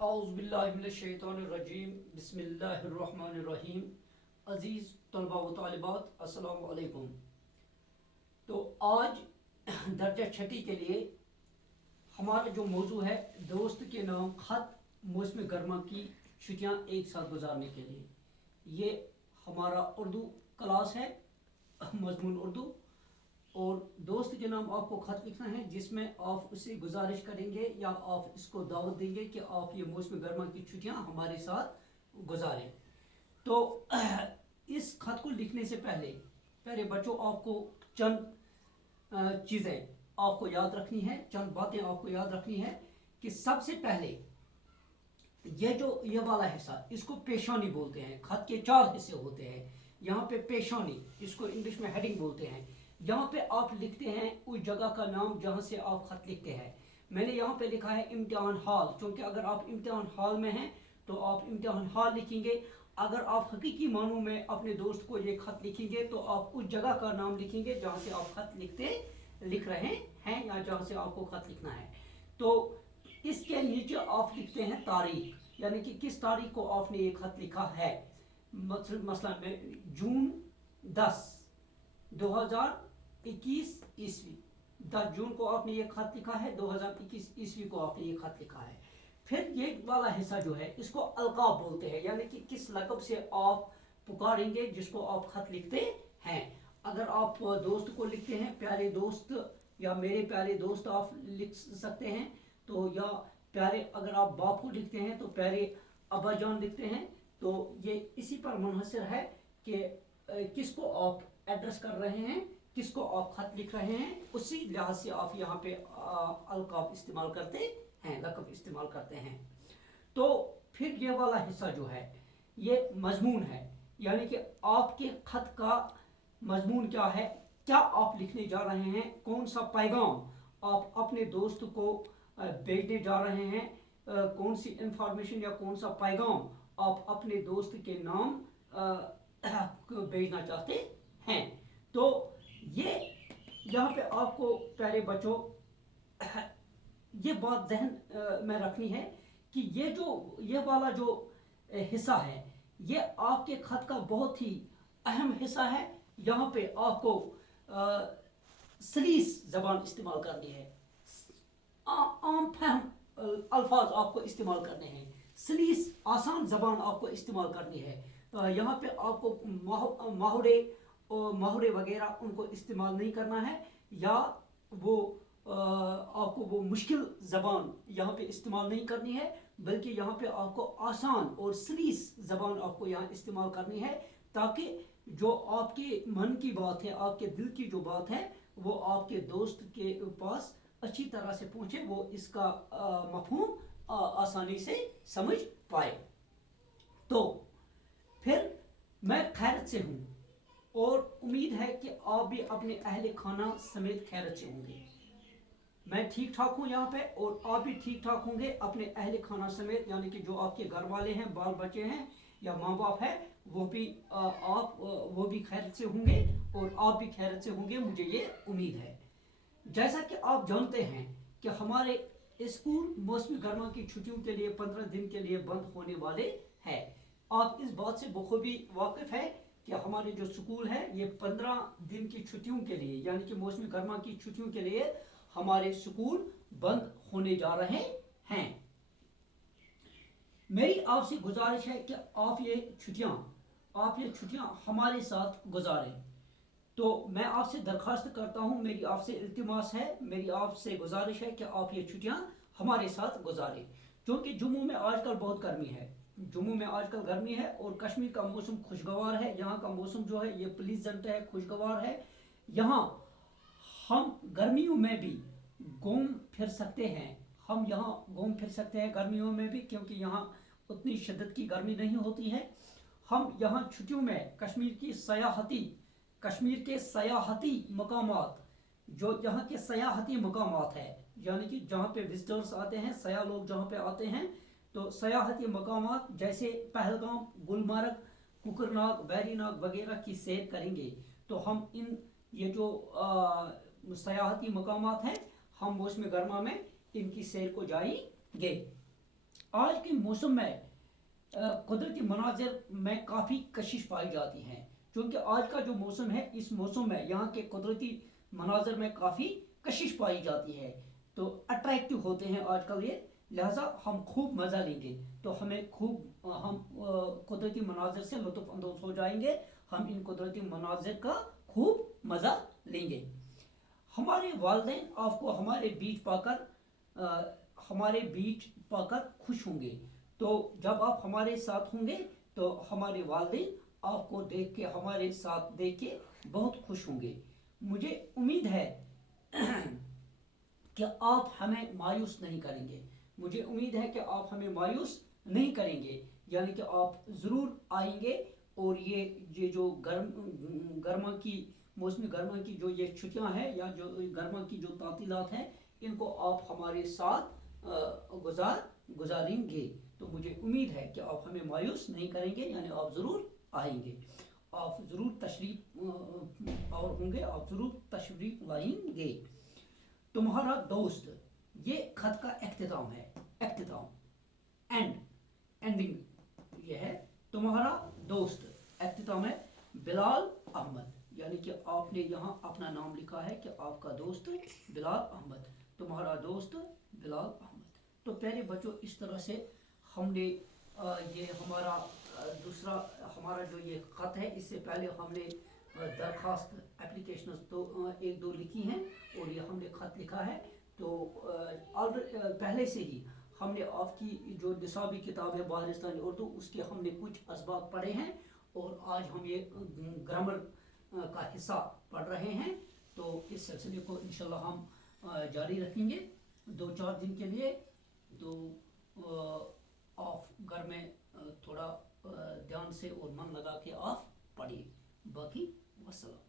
औज़ुबिल्लाहिमिनश्शैतानिर्रजीम बिस्मिल्लाहिर्रहमानिर्रहीम। अज़ीज़ तलबा व तालिबात, अस्सलामु अलैकुम। तो आज दर्जा छठी के लिए हमारा जो मौजू है, दोस्त के नाम ख़त मौसम गर्मा की छुट्टियाँ एक साथ गुजारने के लिए। ये हमारा उर्दू क्लास है, मजमून उर्दू। और दोस्त के नाम आपको ख़त लिखना है जिसमें आप उससे गुजारिश करेंगे या आप इसको दावत देंगे कि आप ये मौसम गर्मा की छुट्टियां हमारे साथ गुजारें। तो इस ख़त को लिखने से पहले प्यारे बच्चों, आपको चंद चीज़ें आपको याद रखनी है, चंद बातें आपको याद रखनी है कि सबसे पहले ये वाला हिस्सा, इसको पेशानी बोलते हैं। ख़त के 4 हिस्से होते हैं। यहाँ पे पेशानी, इसको इंग्लिश में हेडिंग बोलते हैं। यहाँ पे आप लिखते हैं उस जगह का नाम जहाँ से आप ख़त लिखते हैं। मैंने यहाँ पे लिखा है इम्तिहान हॉल, क्योंकि अगर आप इम्तिहान हॉल में हैं तो आप इम्तिहान हॉल लिखेंगे। अगर आप हकीकी मानों में अपने दोस्त को ये ख़त लिखेंगे तो आप उस जगह का नाम लिखेंगे जहाँ से आप ख़त लिख रहे हैं या जहाँ से आपको ख़त लिखना है। तो इसके नीचे आप लिखते हैं तारीख, यानी कि किस तारीख को आपने ये ख़त लिखा है। मसलन में जून 10 2021 ईस्वी, 10 जून को आपने ये ख़त लिखा है, 2021 ईस्वी को आपने ये ख़त लिखा है। फिर ये वाला हिस्सा जो है इसको अलकाब बोलते हैं, यानी कि किस लक़ब से आप पुकारेंगे जिसको आप ख़त लिखते हैं। अगर आप दोस्त को लिखते हैं प्यारे दोस्त या मेरे प्यारे दोस्त आप लिख सकते हैं, तो या प्यारे, अगर आप बाप को लिखते हैं तो प्यारे अब्बा जान लिखते हैं। तो ये इसी पर मुनहसर है कि किसको आप एड्रेस कर रहे हैं, किसको आप ख़त लिख रहे हैं, उसी लिहाज से आप यहाँ पे अलकाब इस्तेमाल करते हैं, लक़ब इस्तेमाल करते हैं। तो फिर ये वाला हिस्सा जो है ये मजमून है, यानी कि आपके ख़त का मजमून क्या है, क्या आप लिखने जा रहे हैं, कौन सा पैगाम आप अपने दोस्त को भेजने जा रहे हैं, कौन सी इंफॉर्मेशन या कौन सा पैगाम आप अपने दोस्त के नाम भेजना चाहते हैं। तो ये यहाँ पे आपको प्यारे बच्चों ये बात जहन में रखनी है कि ये वाला जो हिस्सा है ये आपके ख़त का बहुत ही अहम हिस्सा है। यहाँ पे आपको सलीस ज़बान इस्तेमाल करनी है, आम फहम अल्फाज आपको इस्तेमाल करने हैं, सलीस आसान ज़बान आपको इस्तेमाल करनी है। यहाँ पे आपको मुहावरे वगैरह उनको इस्तेमाल नहीं करना है, या वो आपको वो मुश्किल ज़बान यहाँ पे इस्तेमाल नहीं करनी है, बल्कि यहाँ पे आपको आसान और सलीस ज़बान आपको यहाँ इस्तेमाल करनी है, ताकि जो आपके मन की बात है, आपके दिल की जो बात है, वो आपके दोस्त के पास अच्छी तरह से पहुँचे, वो इसका मफ़हूम आसानी से समझ पाए। तो फिर मैं खैरत से हूँ और उम्मीद है कि आप भी अपने अहले खाना समेत खैरत से होंगे। मैं ठीक ठाक हूँ यहाँ पे, और आप भी ठीक ठाक होंगे अपने अहले खाना समेत, यानी कि जो आपके घर वाले हैं, बाल बच्चे हैं या माँ बाप है, वो भी खैरत से होंगे और आप भी खैरत से होंगे, मुझे ये उम्मीद है। जैसा कि आप जानते हैं कि हमारे स्कूल मौसमी गर्मा की छुट्टियों के लिए 15 दिन के लिए बंद होने वाले हैं। आप इस बात से बखूबी वाकिफ़ है कि हमारे जो स्कूल है ये 15 दिन की छुट्टियों के लिए, यानी कि मौसमी गर्मा की छुट्टियों के लिए हमारे स्कूल बंद होने जा रहे हैं। मेरी आपसे गुजारिश है कि आप ये छुट्टियां हमारे साथ गुजारें। तो मैं आपसे दरख्वास्त करता हूँ, मेरी आपसे इल्तिमास है, मेरी आपसे गुजारिश है कि आप ये छुट्टियां हमारे साथ गुजारें, क्योंकि जम्मू में आजकल बहुत गर्मी है और कश्मीर का मौसम खुशगवार है। यहाँ का मौसम जो है ये प्लीजेंट है, खुशगवार है। यहाँ हम गर्मियों में भी घूम फिर सकते हैं, गर्मियों में भी, क्योंकि यहाँ उतनी शिद्दत की गर्मी नहीं होती है। हम यहाँ छुट्टियों में कश्मीर के सयाहती मकामात, जो यहाँ के सयाहती मकामात है, यानी कि जहाँ पे विजिटर्स आते हैं, सयाह लोग जहाँ पे आते हैं, तो सयाहती मकामात जैसे पहलगाम, गुलमर्ग, कुकरनाग, वेरीनाग वगैरह की सैर करेंगे। तो हम ये जो सयाहती मकामात हैं, हम मौसम गर्मा में इनकी सैर को जाएंगे। آج کے موسم میں قدرتی مناظر میں کافی کشش پائی جاتی ہیں، چونکہ آج کا جو موسم ہے اس موسم میں یہاں کے قدرتی مناظر میں کافی کشش پائی جاتی ہے، تو اٹریکٹیو ہوتے ہیں آج کل یہ، لہٰذا ہم خوب مزہ لیں گے، تو ہمیں خوب ہم قدرتی مناظر سے لطف اندوز ہو جائیں گے، ہم ان قدرتی مناظر کا خوب مزہ لیں گے۔ ہمارے والدین آپ کو ہمارے بیچ پا کر خوش ہوں گے، تو جب آپ ہمارے ساتھ ہوں گے تو ہمارے والدین آپ کو دیکھ کے ہمارے ساتھ دیکھ کے بہت خوش ہوں گے۔ مجھے امید ہے کہ آپ ہمیں مایوس نہیں کریں گے، مجھے امید ہے کہ آپ ہمیں مایوس نہیں کریں گے، یعنی کہ آپ ضرور آئیں گے، اور یہ جو گرما کی موسم گرما کی جو یہ چھٹیاں ہیں یا جو گرما کی جو تعطیلات ہیں، ان کو آپ ہمارے ساتھ گزاریں گے، تو مجھے امید ہے کہ آپ ہمیں مایوس نہیں کریں گے، یعنی آپ ضرور آئیں گے، آپ ضرور تشریف اور ہوں گے، آپ ضرور تشریف لائیں گے۔ تمہارا دوست، یہ خط کا اختتام ہے، اختتام، اینڈنگ یہ ہے، تمہارا دوست، اختتام ہے بلال احمد، یعنی کہ آپ نے یہاں اپنا نام لکھا ہے کہ آپ کا دوست بلال احمد، تمہارا دوست بلال احمد۔ تو پیارے بچوں، اس طرح سے ہم نے یہ دوسرا ہمارا جو یہ خط ہے، اس سے پہلے ہم نے درخواست اپلیکیشنز تو ایک دو لکھی ہیں، اور یہ ہم نے خط لکھا ہے، تو پہلے سے ہی ہم نے آپ کی جو نصابی کتاب ہے بہارستانی اردو، اس کے ہم نے کچھ اسباق پڑھے ہیں، اور آج ہم یہ گرامر کا حصہ پڑھ رہے ہیں، تو اس سلسلے کو انشاءاللہ ہم جاری رکھیں گے 2-4 دن کے لیے، تو آپ گھر میں تھوڑا دھیان سے اور من لگا کے آپ پڑھیے، باقی وسلام۔